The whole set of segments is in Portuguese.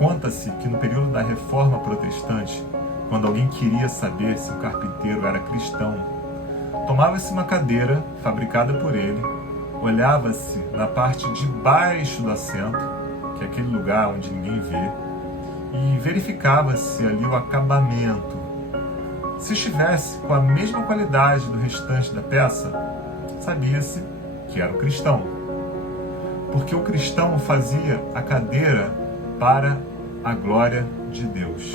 Conta-se que no período da Reforma Protestante, quando alguém queria saber se o carpinteiro era cristão, tomava-se uma cadeira fabricada por ele, olhava-se na parte de baixo do assento, que é aquele lugar onde ninguém vê, e verificava-se ali o acabamento. Se estivesse com a mesma qualidade do restante da peça, sabia-se que era o cristão. Porque o cristão fazia a cadeira para a glória de Deus.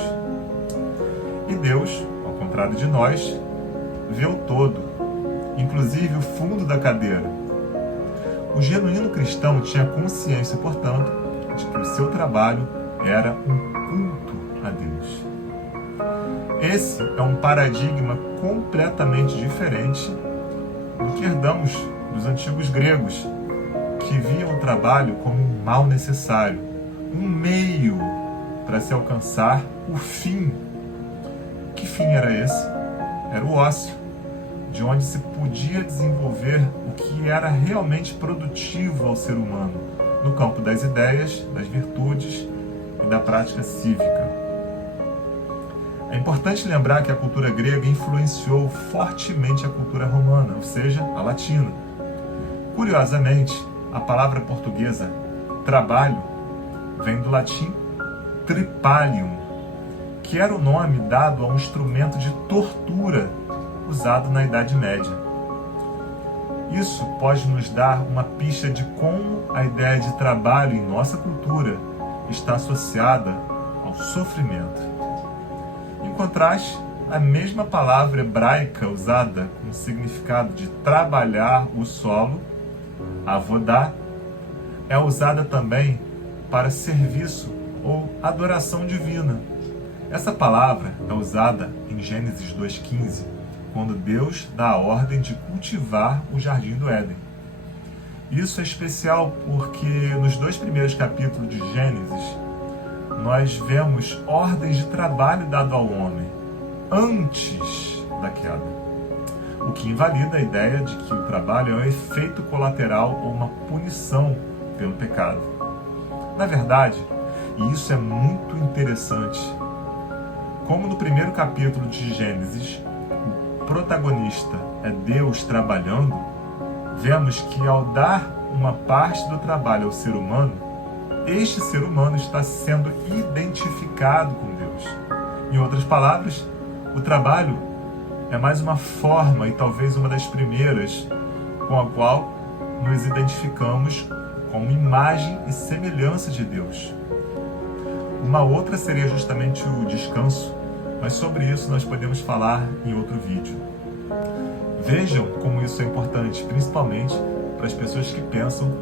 E Deus, ao contrário de nós, vê o todo, inclusive o fundo da cadeira. O genuíno cristão tinha consciência, portanto, de que o seu trabalho era um culto a Deus. Esse é um paradigma completamente diferente do que herdamos dos antigos gregos, que viam o trabalho como um mal necessário, um meio para se alcançar o fim. Que fim era esse? Era o ócio, de onde se podia desenvolver o que era realmente produtivo ao ser humano, no campo das ideias, das virtudes e da prática cívica. É importante lembrar que a cultura grega influenciou fortemente a cultura romana, ou seja, a latina. Curiosamente, a palavra portuguesa trabalho vem do latim tripalium, que era o nome dado a um instrumento de tortura usado na Idade Média. Isso pode nos dar uma pista de como a ideia de trabalho em nossa cultura está associada ao sofrimento. Em contraste, a mesma palavra hebraica usada com o significado de trabalhar o solo, avodá, é usada também para serviço ou adoração divina. Essa palavra é usada em Gênesis 2,15, quando Deus dá a ordem de cultivar o jardim do Éden. Isso é especial porque nos 2 primeiros capítulos de Gênesis, nós vemos ordens de trabalho dado ao homem antes da queda, o que invalida a ideia de que o trabalho é um efeito colateral ou uma punição pelo pecado. Na verdade, e isso é muito interessante, como no primeiro capítulo de Gênesis, o protagonista é Deus trabalhando, vemos que ao dar uma parte do trabalho ao ser humano, este ser humano está sendo identificado com Deus. Em outras palavras, o trabalho é mais uma forma, e talvez uma das primeiras, com a qual nos identificamos como imagem e semelhança de Deus. Uma outra seria justamente o descanso, mas sobre isso nós podemos falar em outro vídeo. Vejam como isso é importante, principalmente para as pessoas que pensam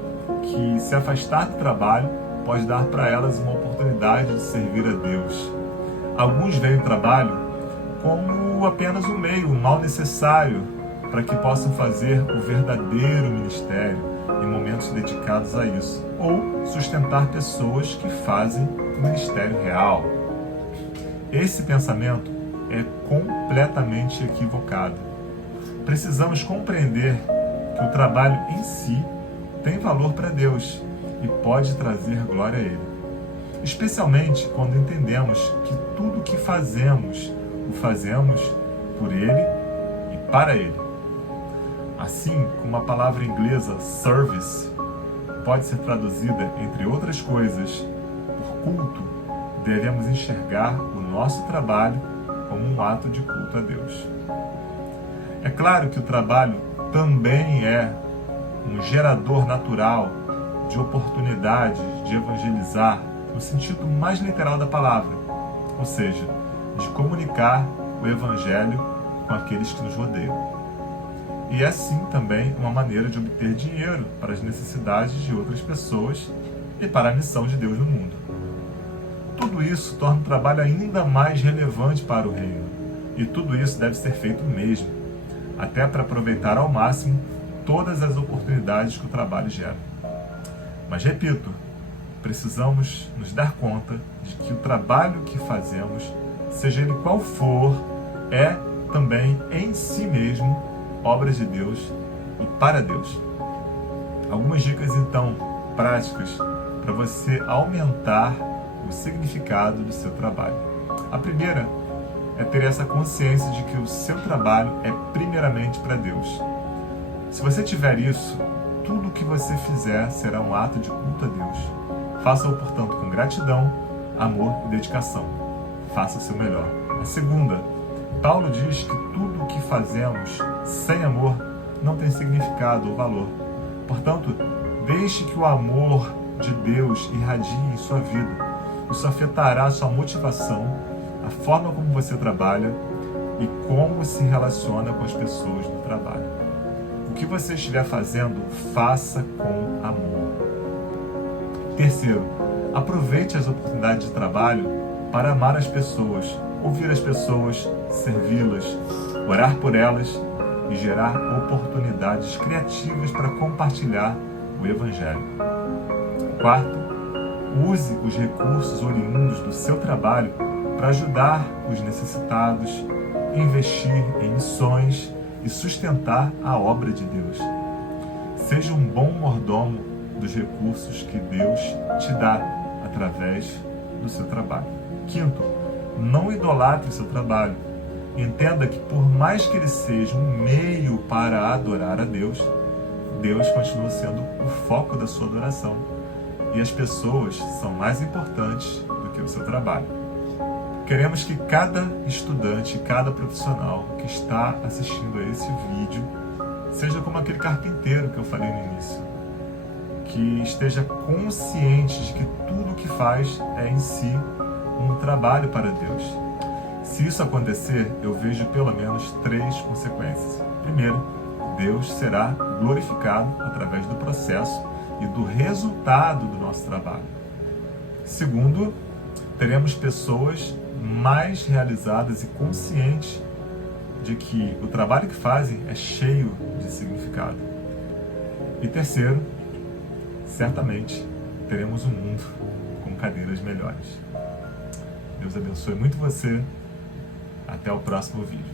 que se afastar do trabalho pode dar para elas uma oportunidade de servir a Deus. Alguns veem o trabalho como apenas um meio, um mal necessário para que possam fazer o verdadeiro ministério em momentos dedicados a isso, ou sustentar pessoas que fazem o ministério real. Esse pensamento é completamente equivocado. Precisamos compreender que o trabalho em si tem valor para Deus e pode trazer glória a Ele. Especialmente quando entendemos que tudo o que fazemos, o fazemos por Ele e para Ele. Assim como a palavra inglesa service pode ser traduzida, entre outras coisas, por culto, devemos enxergar o nosso trabalho como um ato de culto a Deus. É claro que o trabalho também é um gerador natural de oportunidades de evangelizar no sentido mais literal da palavra, ou seja, de comunicar o Evangelho com aqueles que nos rodeiam. E é sim também uma maneira de obter dinheiro para as necessidades de outras pessoas e para a missão de Deus no mundo. Tudo isso torna o trabalho ainda mais relevante para o reino, e tudo isso deve ser feito mesmo, até para aproveitar ao máximo todas as oportunidades que o trabalho gera. Mas repito, precisamos nos dar conta de que o trabalho que fazemos, seja ele qual for, é também em si mesmo obras de Deus e para Deus. Algumas dicas então práticas para você aumentar o significado do seu trabalho. A primeira é ter essa consciência de que o seu trabalho é primeiramente para Deus. Se você tiver isso, tudo o que você fizer será um ato de culto a Deus. Faça-o, portanto, com gratidão, amor e dedicação. Faça o seu melhor. A segunda, Paulo diz que tudo o que fazemos sem amor não tem significado ou valor. Portanto, deixe que o amor de Deus irradie em sua vida. Isso afetará a sua motivação, a forma como você trabalha e como se relaciona com as pessoas do trabalho. O que você estiver fazendo, faça com amor. Terceiro, aproveite as oportunidades de trabalho para amar as pessoas, ouvir as pessoas, servi-las, orar por elas e gerar oportunidades criativas para compartilhar o Evangelho. Quarto, use os recursos oriundos do seu trabalho para ajudar os necessitados, investir em missões e sustentar a obra de Deus. Seja um bom mordomo dos recursos que Deus te dá através do seu trabalho. Quinto, não idolatre o seu trabalho. Entenda que por mais que ele seja um meio para adorar a Deus, Deus continua sendo o foco da sua adoração. E as pessoas são mais importantes do que o seu trabalho. Queremos que cada estudante, cada profissional que está assistindo a esse vídeo seja como aquele carpinteiro que eu falei no início, que esteja consciente de que tudo o que faz é em si um trabalho para Deus. Se isso acontecer, eu vejo pelo menos 3 consequências. Primeiro, Deus será glorificado através do processo e do resultado do nosso trabalho. Segundo, teremos pessoas mais realizadas e conscientes de que o trabalho que fazem é cheio de significado. E terceiro, certamente teremos um mundo com cadeiras melhores. Deus abençoe muito você. Até o próximo vídeo.